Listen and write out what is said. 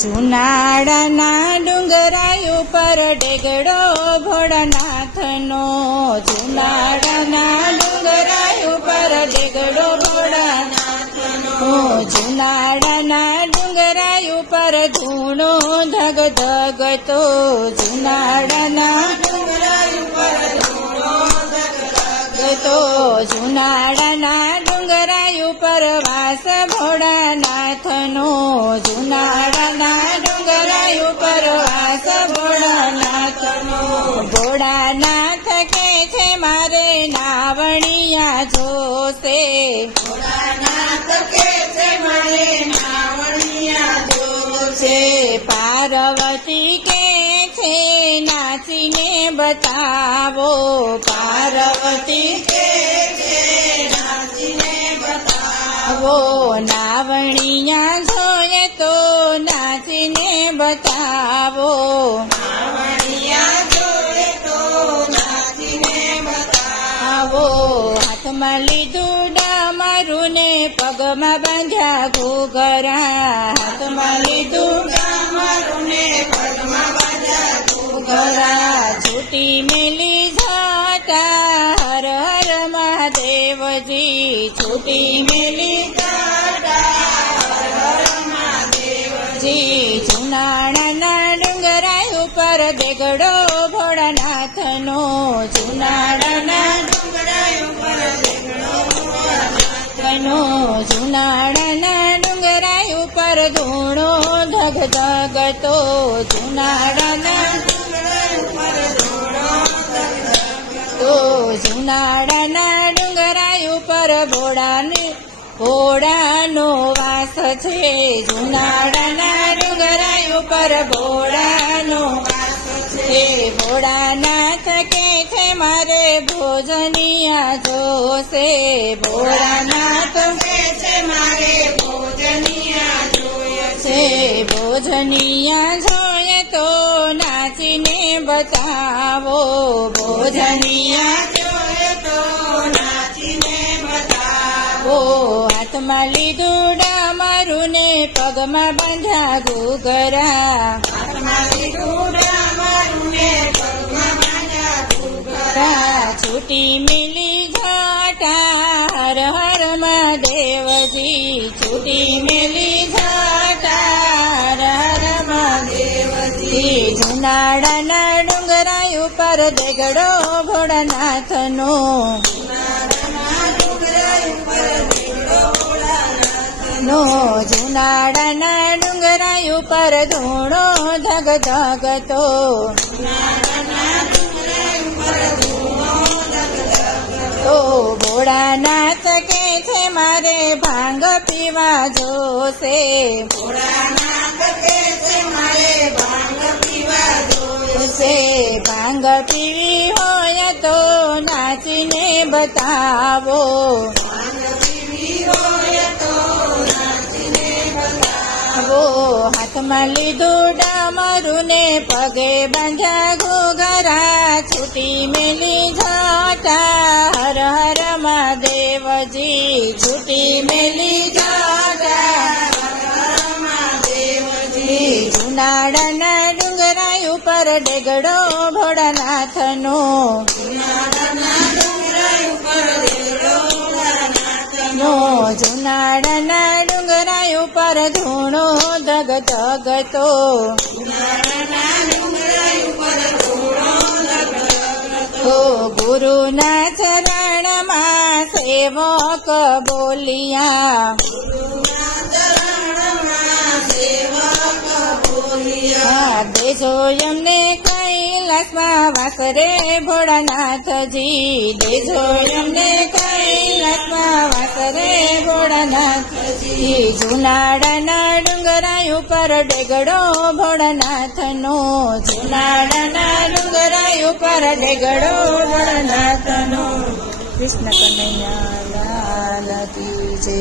જુનાળાના ડુંગરાય ઉપર ડેગડો ભોળાનાથનો, જુનાળાના ડુંગરાય ઉપર ડેગડો ભોળાનાથનો, જુનાળાના ડુંગરાય ઉપર ધૂણો ધગ ધગતો, જુનાળાના ડુંગરાય ઉપર ધૂણો ધગ ધગતો, જુનાળાના ડુંગરાય ઉપર વાસ ભોળાનાથનો, જુનાળાના ડુંગરાય ઉપર વાસ ભોળાનાથનો, ભોળાનાથ કે છે મારે નાવણિયા જોશે, ભોળાનાથ કે છે મારે નાવણિયા જોશે, પાર્વતી કે છે નાચીને બતાવો, પાર્વતી કે છે નાચીને બતાવો, નાવણિયા જોઈએ તો નાચીને બતાવો, નાવણિયા જોઈએ તો નાચીને બતાવો, હાથમાં લીધું ડામરું ને પગમાં બાંધ્યા ઘૂઘરા, હાથમાં લીધું ડામરું ને પગમાં બાંધ્યા ઘૂઘરા, છૂટી મેલી જાટા હર હર મહાદેવજી, છૂટી મેલી જુનાળાના ડુંગરાય ઉપર ડેગડો ભોળાનાથનો, જુનાળાના ડુંગરાય ઉપર ડેગડો ભોળાનાથનો, જુનાળાના ડુંગરાય ઉપર ધૂણો ધગ ધગતો, જુનાળાના ડુંગરાય ઉપર ધૂણો ધગ ધગતો, જુનાળાના ડુંગરાય ઉપર ભોળાનો વાસ છે, જુનાળાના ડુંગરાય ઉપર ભોળાનો વાસ છે, ભોળાનાથ કે છે મારે ભોજનિયા જોશે, ભોળાનાથ કે છે મારે ભોજનિયા જોઈએ છે, ભોજનિયા જોઈએ તો નાચીને બતાવો, ભોજનિયા જોઈએ તો નાચીને બતાવો, હાથમાં લીધું ડામરું ને પગમાં બાંધ્યા ઘૂઘરા, હાથમાં લીધું ડામરું ને પગમાં બાંધ્યા ઘૂઘરા, છૂટી મિલી જાટા હર હર મહાદેવજી, છૂટી મિલી જાટા હર હર મહાદેવજી, જુનાળાના ડુંગરાય ઉપર ડેગડો ભોળાનાથનો, જુનાળાના ડુંગરાય ઉપર ધૂણો ધગ ધગતો, ભોળાનાથ કે છે મારે ભાંગ પીવા જોશે, ભોળાનાથ કે છે મારે ભાંગ પીવા જોશે, ભાંગ પીવી હોય તો નાચીને બતાવો, હાથમાં લીધું ડામરું ને પગે બાંધ્યા ઘૂઘરા, છૂટી મેલી જાટા હર હર મહાદેવજી, છૂટી મેલી જાટા હર હર મહાદેવજી, જુનાળાના ડુંગરાય ઉપર ડેગડો ભોળાનાથનો, જુનાળાના ડુંગરાય ઉપર ડેગડો ભોળાનાથનો, જુનાળાના ડુંગરાય ઉપર ધૂણો ધગ ધગતો, જુનાળાના ડુંગરાય ઉપર ધૂણો ધગ ધગતો, ગુરુના ચરણમાં સેવક બોલિયા, ગુરુના ચરણમાં સેવક બોલિયા, દેજો એમને કૈલાસમાં વાસરે ભોળાનાથજી, દેજો એમને કૈલાસમાં વાસરે ભોળાનાથજી, જુનાળાના ડુંગરાય ઉપર ડેગડો ભોળાનાથનો, જુનાળાના ડુંગરાય ઉપર ડેગડો ભોળાનાથનો, કૃષ્ણ કનૈયા લાલ કી જય.